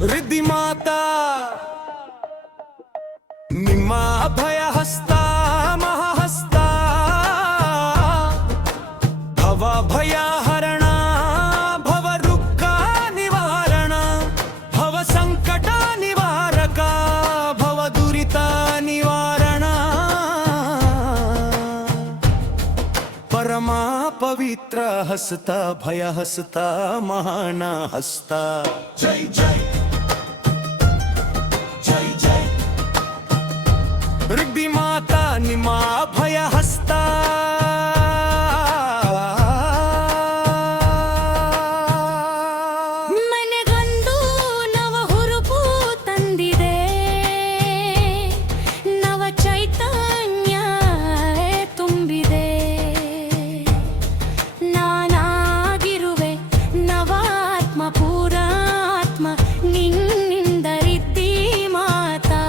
ರಿದ್ಧಿ ಮಾತಾ ನಿಮ್ಮ ಅಭಯ ಹಸ್ತ ಮಹಾಹಸ್ತ ಭವ ಭಯ ಹರಣ ಭವ ದುಃಖ ನಿವಾರಣ ಭವ ಸಂಕಟ ನಿವಾರಕ ಭವ ದುರಿತ ನಿವಾರಣ ಪರಮ ಪವಿತ್ರ ಹಸ್ತ ಭಯ ಹಸ್ತ ಮಹಾನ ಹಸ್ತ ಜೈ ಜೈ ರಿದ್ಧಿ ಮಾತಾ ನಿಮ್ಮ ಅಭಯ ಹಸ್ತ ಮನೆಗೊಂದು ನವ ಹುರುಪು ತಂದಿದೆ, ನವ ಚೈತನ್ಯ ತುಂಬಿದೆ. ನಾನಾಗಿರುವೆ ನವಾತ್ಮ ಪೂರಾತ್ಮ ನಿನ್ನಿಂದ ರಿದ್ಧಿ ಮಾತಾ.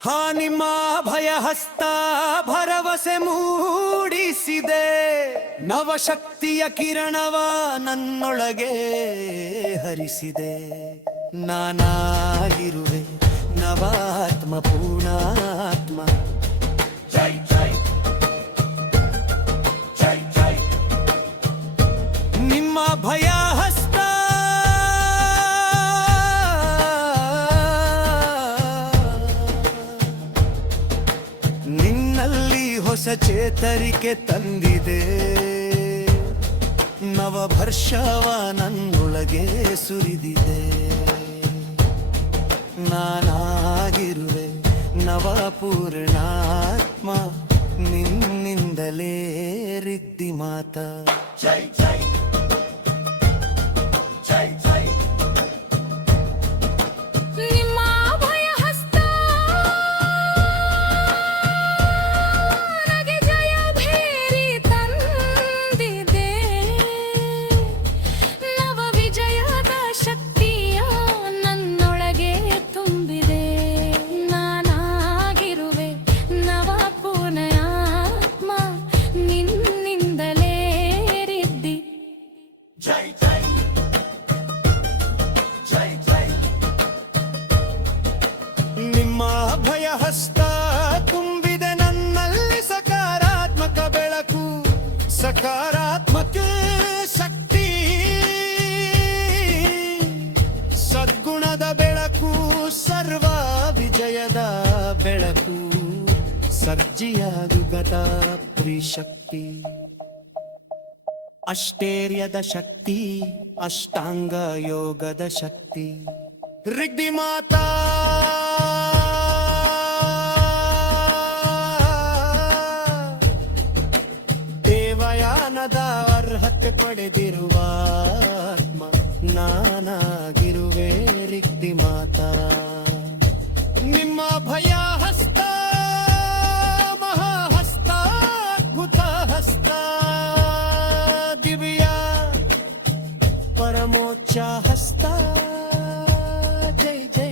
ಹಾ ನಿಮ್ಮ ಭಯ ಹಸ್ತ ಭರವಸೆ ಮೂಡಿಸಿದೆ, ನವಶಕ್ತಿಯ ಕಿರಣವ ನನ್ನೊಳಗೆ ಹರಿಸಿದೆ. ನಾನಾಗಿರುವೆ ನವಾತ್ಮ ಪೂರ್ಣಾತ್ಮ. ಜೈ ಜೈ ಜೈ ಜೈ ನಿಮ್ಮ ಭಯ ಹಸ್ತ ನಿನ್ನಲ್ಲಿ ಹೊಸ ಚೇತರಿಕೆ ತಂದಿದೆ, ನವಭರ್ಷವ ನನ್ನೊಳಗೆ ಸುರಿದಿದೆ. ನಾನಾಗಿರುವೆ ನವಪೂರ್ಣಾತ್ಮ ನಿನ್ನಿಂದಲೇ ರಿದ್ಧಿ ಮಾತಾ. ಜೈ ಜೈ ಜೈ ಜೈ ನಿಮ್ಮ ಅಭಯ ಹಸ್ತ ನನಗೆ ಜಯ ಭೇರಿ ತಂದಿದೆ, ನವ ವಿಜಯದ ಶಕ್ತಿಯ ನನ್ನೊಳಗೆ ತುಂಬಿದೆ. ನಾನಾಗಿರುವೆ ನವ ಪೂರ್ಣಾತ್ಮ ನಿನ್ನಿಂದಲೇ ರಿದ್ಧಿ. ಜೈ ಜೈ ಜೈ ಜೈ ನಿಮ್ಮ ಅಭಯ ಹಸ್ತ ತುಂಬಿದೆ ನನ್ನಲ್ಲಿ ಸಕಾರಾತ್ಮಕ ಬೆಳಕು, ಸಕಾರಾತ್ಮಕ ಶಕ್ತಿ, ಸದ್ಗುಣದ ಬೆಳಕು, ಸರ್ವ ವಿಜಯದ ಬೆಳಕು, ಸರ್ಜಿಯಾದುಗತ ತ್ರಿಶಕ್ತಿ, ಅಷ್ಟೇರ್ಯದ ಶಕ್ತಿ, ಅಷ್ಟಾಂಗ ಯೋಗದ ಶಕ್ತಿ. ರಿದ್ಧಿ ಮಾತಾ ದೇವಯಾನದ ಅರ್ಹತೆ ಪಡೆದಿರುವ ಆತ್ಮ ನಾನಾಗಿರುವೆ ರಿದ್ಧಿ ಮಾತಾ. ನಿಮ್ಮ ಭಯ ಹಸ್ತ ಮಹಾಹಸ್ತ ಅದ್ಭುತ ಹಸ್ತ, ದಿವ್ಯ ಪರಮೋಚ್ಚ ಹಸ್ತ. ಜೈ ಜೈ